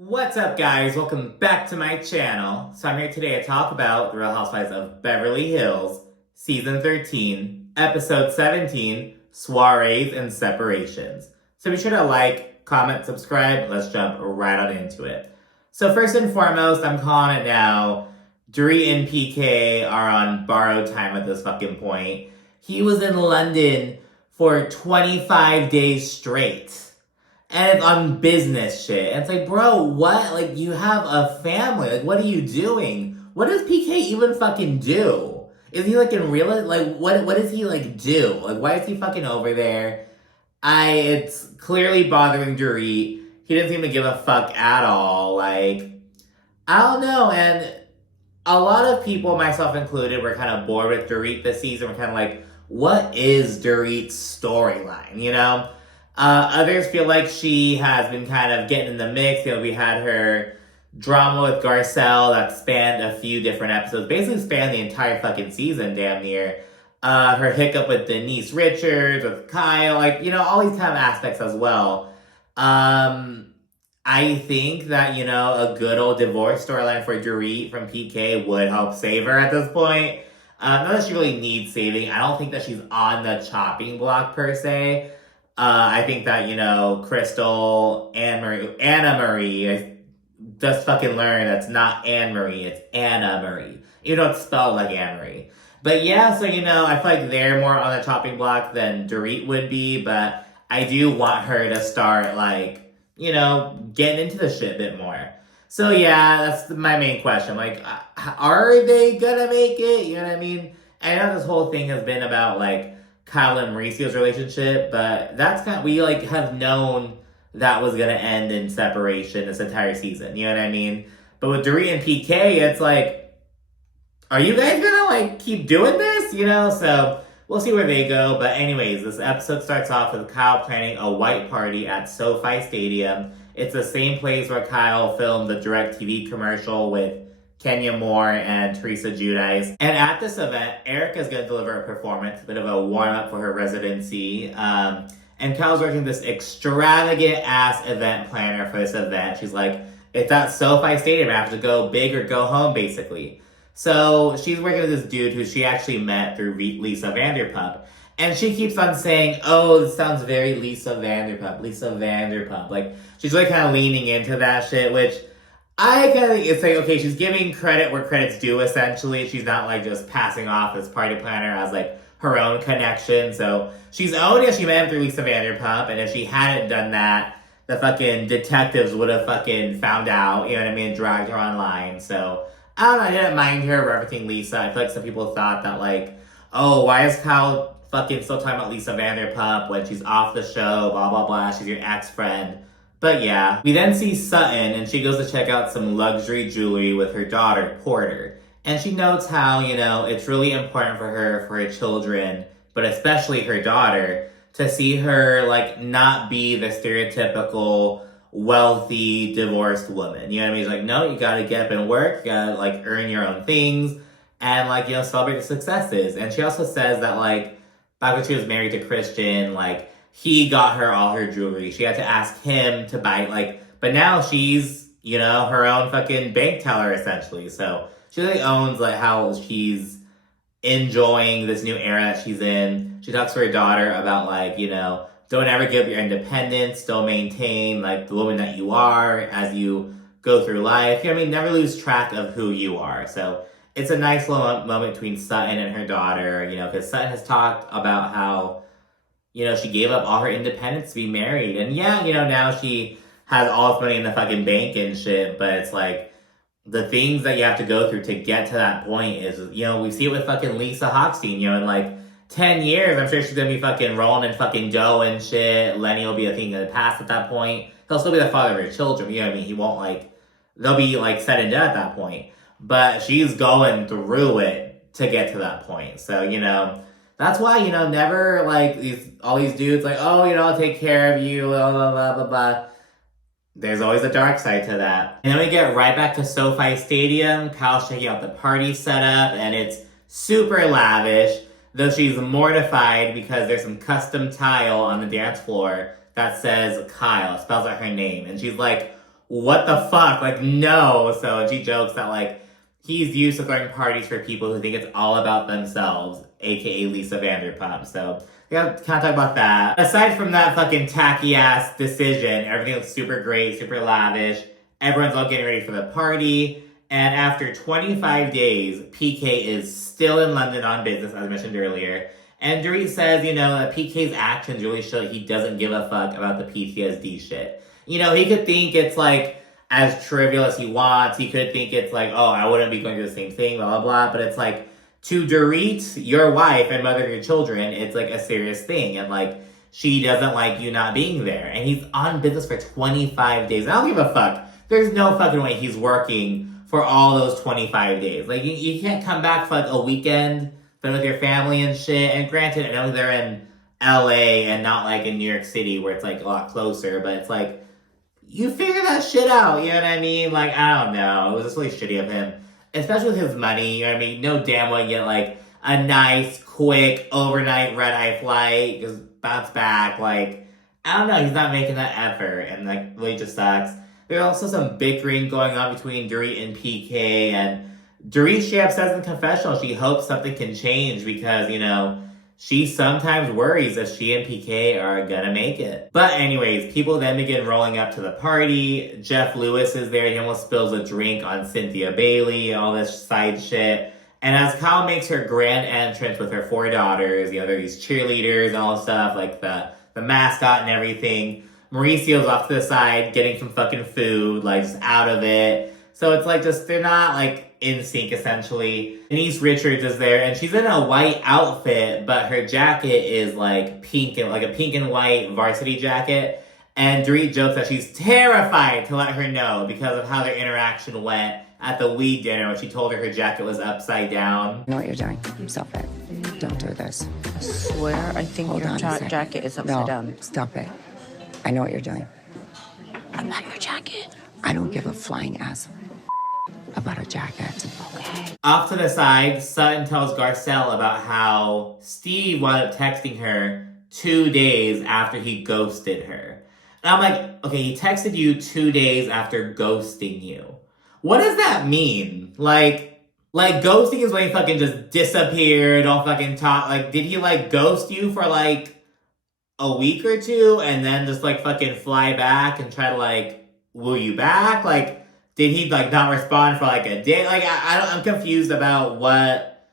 What's up, guys? Welcome back to my channel. So I'm here today to talk about The Real Housewives of Beverly Hills, Season 13, Episode 17, Soirées and Separations. So be sure to like, comment, subscribe. Let's jump right on into it. So first and foremost, I'm calling it now. Dorit and PK are on borrowed time at this fucking point. He was in London for 25 days straight. And it's on business shit. And it's like, bro, what? Like, you have a family. Like, what are you doing? What does PK even fucking do? Is he, like, in real... Like, what does he, like, do? Like, why is he fucking over there? It's clearly bothering Dorit. He doesn't seem to give a fuck at all. Like, I don't know. And a lot of people, myself included, were kind of bored with Dorit this season. We're kind of like, what is Dorit's storyline, you know? Others feel like she has been kind of getting in the mix. You know, we had her drama with Garcelle that spanned a few different episodes. Basically spanned the entire fucking season, damn near. Her hiccup with Denise Richards, with Kyle. Like, you know, all these kind of aspects as well. I think that, you know, a good old divorce storyline for Dorit from PK would help save her at this point. Not that she really needs saving. I don't think that she's on the chopping block, per se. I think that, you know, Crystal, Anna Marie, I just fucking learned that's not Anne Marie, it's Anna Marie. You know, it's spelled like Anne Marie. But yeah, so, you know, I feel like they're more on the chopping block than Dorit would be, but I do want her to start, like, you know, getting into the shit a bit more. So yeah, that's my main question. Like, are they gonna make it? You know what I mean? I know this whole thing has been about, like, Kyle and Mauricio's relationship, but that's kind of, we like have known that was gonna end in separation this entire season, you know what I mean? But with Dorit and PK, it's like, are you guys gonna like keep doing this, you know? So we'll see where they go. But anyways, this episode starts off with Kyle planning a white party at SoFi Stadium. It's the same place where Kyle filmed the DirecTV commercial with Kenya Moore and Teresa Giudice. And at this event, Erica's going to deliver a performance, a bit of a warm-up for her residency. And Kyle's working this extravagant-ass event planner for this event. She's like, it's at SoFi Stadium. I have to go big or go home, basically. So she's working with this dude who she actually met through Lisa Vanderpump. And she keeps on saying, oh, this sounds very Lisa Vanderpump, Lisa Vanderpump. Like, she's really kind of leaning into that shit, which I kind of think it's like, okay, she's giving credit where credit's due, essentially. She's not, like, just passing off this party planner as, like, her own connection. So she's owned it. She met him through Lisa Vanderpump, and if she hadn't done that, the fucking detectives would have fucking found out, you know what I mean, dragged her online. So, I don't know, I didn't mind her referencing Lisa. I feel like some people thought that, like, oh, why is Kyle fucking still talking about Lisa Vanderpump when she's off the show, blah, blah, blah, she's your ex-friend. But yeah, we then see Sutton, and she goes to check out some luxury jewelry with her daughter, Porter. And she notes how, you know, it's really important for her children, but especially her daughter, to see her, like, not be the stereotypical wealthy, divorced woman. You know what I mean? She's like, no, you gotta get up and work, you gotta, like, earn your own things, and, like, you know, celebrate your successes. And she also says that, like, back when she was married to Christian, like, he got her all her jewelry. She had to ask him to buy, like, but now she's, you know, her own fucking bank teller, essentially. So she really owns, like, how she's enjoying this new era that she's in. She talks to her daughter about, like, you know, don't ever give up your independence. Still maintain, like, the woman that you are as you go through life. You know what I mean? Never lose track of who you are. So it's a nice little moment between Sutton and her daughter, you know, because Sutton has talked about how, you know, she gave up all her independence to be married. And yeah, you know, now she has all this money in the fucking bank and shit, but it's like, the things that you have to go through to get to that point is, you know, we see it with fucking Lisa Hochstein, you know, in like 10 years, I'm sure she's gonna be fucking rolling in fucking dough and shit. Lenny will be a thing of the past at that point. He'll still be the father of her children, you know what I mean? He won't, like, they'll be, like, said and done at that point. But she's going through it to get to that point. So, you know, that's why, you know, never, like, all these dudes, like, oh, you know, I'll take care of you, blah, blah, blah, blah, blah. There's always a dark side to that. And then we get right back to SoFi Stadium. Kyle's checking out the party setup, and it's super lavish, though she's mortified because there's some custom tile on the dance floor that says Kyle, spells out her name. And she's like, what the fuck? Like, no. So she jokes that, like, he's used to throwing parties for people who think it's all about themselves, aka Lisa Vanderpump. So we gotta kind of talk about that. Aside from that fucking tacky ass decision, everything looks super great, super lavish. Everyone's all getting ready for the party. And after 25 days, PK is still in London on business, as I mentioned earlier. And Dorit says, that PK's actions really show that he doesn't give a fuck about the PTSD shit. He could think it's like as trivial as he wants. He could think it's like, oh, I wouldn't be going through the same thing, blah, blah, blah. But it's like, to Dorit, your wife and mother of your children, it's like a serious thing. And like, she doesn't like you not being there. And he's on business for 25 days. I don't give a fuck. There's no fucking way he's working for all those 25 days. Like, you can't come back for like a weekend, spend with your family and shit. And granted, I know they're in LA and not like in New York City where it's like a lot closer, but it's like, you figure that shit out, you know what I mean? Like, I don't know. It was just really shitty of him. Especially with his money, you know what I mean? No damn well you get like a nice, quick, overnight red-eye flight, just bounce back. Like, I don't know, he's not making that effort, and like, really just sucks. There's also some bickering going on between Dorit and PK, and Dorit straight up says in the confessional she hopes something can change because, she sometimes worries that she and PK are gonna make it. But anyways, people then begin rolling up to the party. Jeff Lewis is there. He almost spills a drink on Cynthia Bailey, all this side shit. And as Kyle makes her grand entrance with her 4 daughters, there are these cheerleaders and all this stuff, like the mascot and everything. Mauricio's off to the side getting some fucking food, like just out of it. So it's like they're not like in sync essentially. Denise Richards is there and she's in a white outfit, but her jacket is like pink and like a pink and white varsity jacket. And Dorit jokes that she's terrified to let her know because of how their interaction went at the weed dinner when she told her jacket was upside down. I know what you're doing. Stop it. Don't do this. I swear, I think your jacket is upside down. Stop it. I know what you're doing. I'm not your jacket. I don't give a flying ass about a jacket. Okay. Off to the side, Sutton tells Garcelle about how Steve wound up texting her 2 days after he ghosted her. And I'm like, okay, he texted you 2 days after ghosting you. What does that mean? Like ghosting is when he fucking just disappeared, don't fucking talk. Like, did he like ghost you for like a week or two and then just like fucking fly back and try to like woo you back? Like, did he like not respond for like a day? Like, I'm confused about what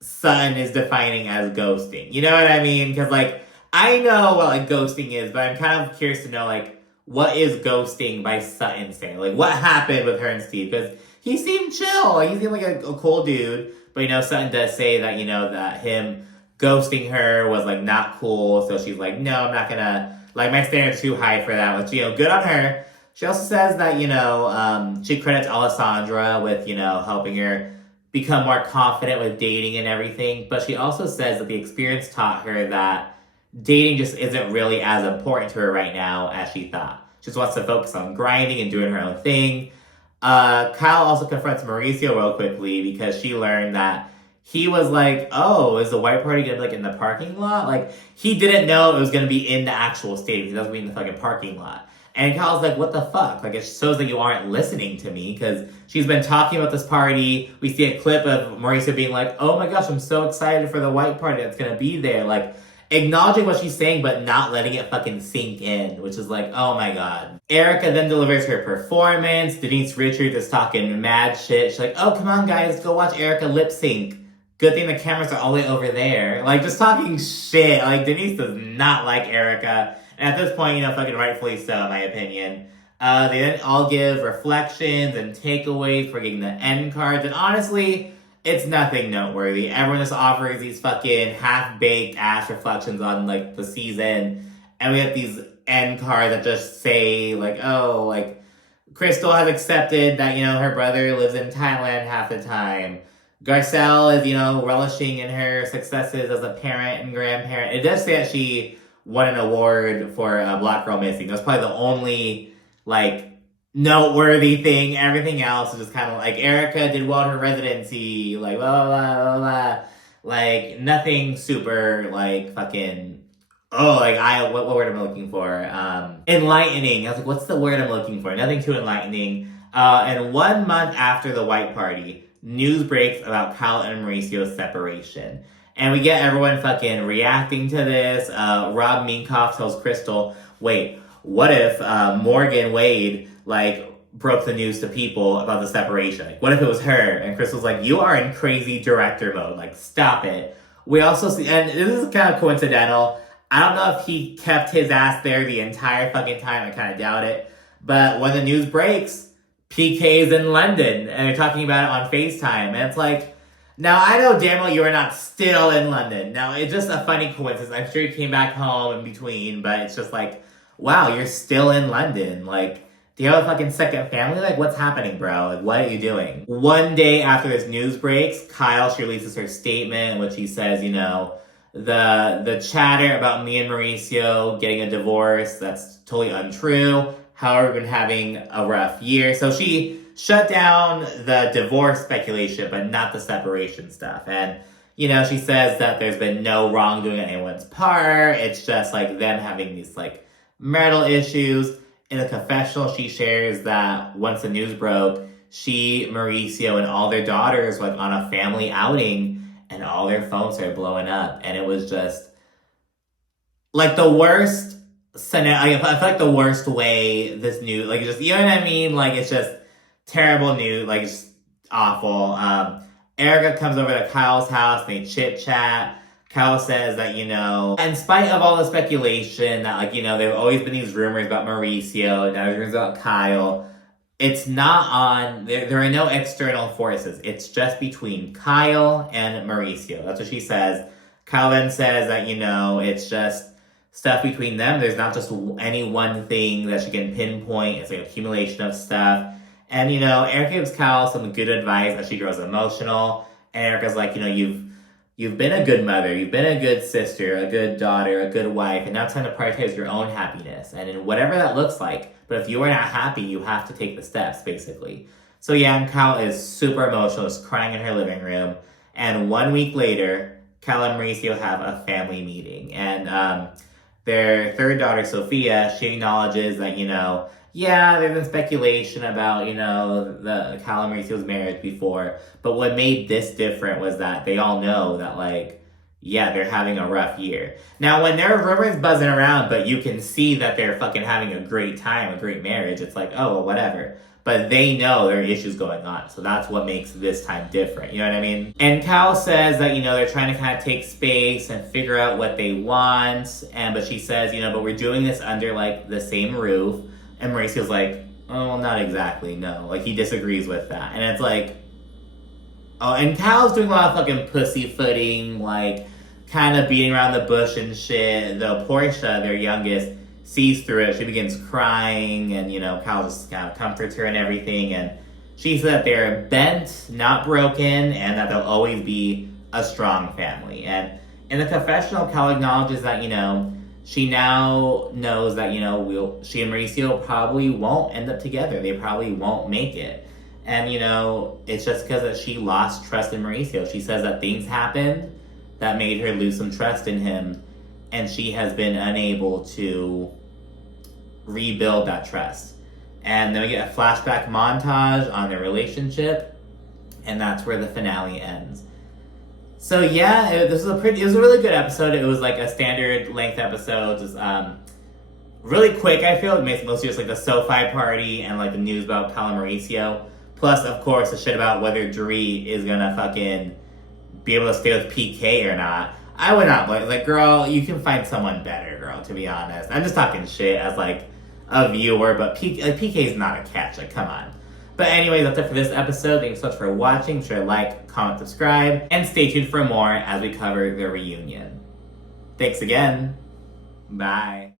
Sutton is defining as ghosting. You know what I mean? Because like, I know what like ghosting is, but I'm kind of curious to know like, what is ghosting by Sutton saying? Like, what happened with her and Steve? Because he seemed chill. Like, he seemed like a cool dude. But, Sutton does say that, that him ghosting her was, like, not cool. So she's like, no, I'm not gonna, like, my standard's too high for that. Which, good on her. She also says that, she credits Alessandra with, helping her become more confident with dating and everything. But she also says that the experience taught her that dating just isn't really as important to her right now as she thought. She just wants to focus on grinding and doing her own thing. Kyle also confronts Mauricio real quickly because she learned that he was like, oh, is the white party gonna be like in the parking lot? Like, he didn't know it was gonna be in the actual stadium. He doesn't mean the fucking parking lot. And Kyle's like, what the fuck? Like, it shows that you aren't listening to me because she's been talking about this party. We see a clip of Mauricio being like, oh my gosh, I'm so excited for the white party that's gonna be there. Like, acknowledging what she's saying, but not letting it fucking sink in, which is like, oh my god. Erica then delivers her performance. Denise Richards is talking mad shit. She's like, oh, come on, guys, go watch Erica lip sync. Good thing the cameras are all the way over there. Like, just talking shit. Like, Denise does not like Erica. And at this point, fucking rightfully so, in my opinion. They then all give reflections and takeaways for getting the end cards. And honestly, it's nothing noteworthy. Everyone just offers these fucking half-baked ass reflections on, like, the season. And we have these end cards that just say, like, oh, like, Crystal has accepted that, her brother lives in Thailand half the time. Garcelle is, relishing in her successes as a parent and grandparent. It does say that she won an award for Black Girl Missing. That's probably the only, like, noteworthy thing. Everything else is just kind of like Erica did well in her residency, like blah blah blah blah blah. Like, nothing super like fucking Oh, like what word am I looking for? Enlightening. I was like, what's the word I'm looking for? Nothing too enlightening. And 1 month after the white party, news breaks about Kyle and Mauricio's separation. And we get everyone fucking reacting to this. Rob Minkoff tells Crystal, wait, what if Morgan Wade, like, broke the news to people about the separation? Like, what if it was her? And Crystal's like, you are in crazy director mode. Like, stop it. We also see, and this is kind of coincidental, I don't know if he kept his ass there the entire fucking time. I kind of doubt it. But when the news breaks, PK's in London, and they're talking about it on FaceTime. And it's like, now I know damn well you are not still in London. Now, it's just a funny coincidence. I'm sure you came back home in between, but it's just like, wow, you're still in London. Like, do you have a fucking second family? Like, what's happening, bro? Like, what are you doing? One day after this news breaks, Kyle, she releases her statement in which he says, you know, the chatter about me and Mauricio getting a divorce, that's totally untrue. However, we've been having a rough year. So she shut down the divorce speculation, but not the separation stuff. And, you know, she says that there's been no wrongdoing on anyone's part. It's just like them having these like marital issues. In a confessional, she shares that once the news broke, she, Mauricio, and all their daughters were like on a family outing, and all their phones started blowing up. And it was just like the worst scenario. I feel like the worst way this news, like, just, you know what I mean? Like, it's just terrible news. Like, it's awful. Erica comes over to Kyle's house, and they chit chat. Kyle says that, you know, in spite of all the speculation that, like, you know, there have always been these rumors about Mauricio, now there's rumors about Kyle, it's not on, there are no external forces. It's just between Kyle and Mauricio. That's what she says. Kyle then says that, you know, it's just stuff between them. There's not just any one thing that she can pinpoint. It's like an accumulation of stuff. And, you know, Erica gives Kyle some good advice as she grows emotional. And Erica's like, you know, You've been a good mother, you've been a good sister, a good daughter, a good wife, and now it's time to prioritize your own happiness. And in whatever that looks like, but if you are not happy, you have to take the steps, basically. So yeah, and Kyle is super emotional, is crying in her living room. And 1 week later, Kyle and Mauricio have a family meeting. And their third daughter, Sophia, she acknowledges that, you know, yeah, there's been speculation about, you know, the Kyle and Mauricio's marriage before, but what made this different was that they all know that, like, yeah, they're having a rough year. Now, when there are rumors buzzing around, but you can see that they're fucking having a great time, a great marriage, it's like, oh, well, whatever. But they know there are issues going on, so that's what makes this time different, you know what I mean? And Kyle says that, you know, they're trying to kind of take space and figure out what they want, but she says, you know, but we're doing this under, like, the same roof. And Mauricio's like, oh, not exactly, no. Like, he disagrees with that. And it's like, oh, and Kyle's doing a lot of fucking pussyfooting, like, kind of beating around the bush and shit. Though Portia, their youngest, sees through it. She begins crying, and, you know, Kyle just kind of comforts her and everything. And she says that they're bent, not broken, and that they'll always be a strong family. And in the confessional, Kyle acknowledges that, you know, she now knows that, you know, she and Mauricio probably won't end up together. They probably won't make it. And, you know, it's just because she lost trust in Mauricio. She says that things happened that made her lose some trust in him, and she has been unable to rebuild that trust. And then we get a flashback montage on their relationship, and that's where the finale ends. So yeah, it was a really good episode. It was like a standard length episode, just really quick. I feel it's mostly just like the SoFi party and like the news about Kyle and Mauricio. Plus, of course, the shit about whether Dorit is gonna fucking be able to stay with PK or not. I would not like, girl, you can find someone better, girl. To be honest, I'm just talking shit as like a viewer, but PK is not a catch. Like, come on. But anyway, that's it for this episode. Thanks so much for watching. Be sure to like, comment, subscribe, and stay tuned for more as we cover the reunion. Thanks again. Bye.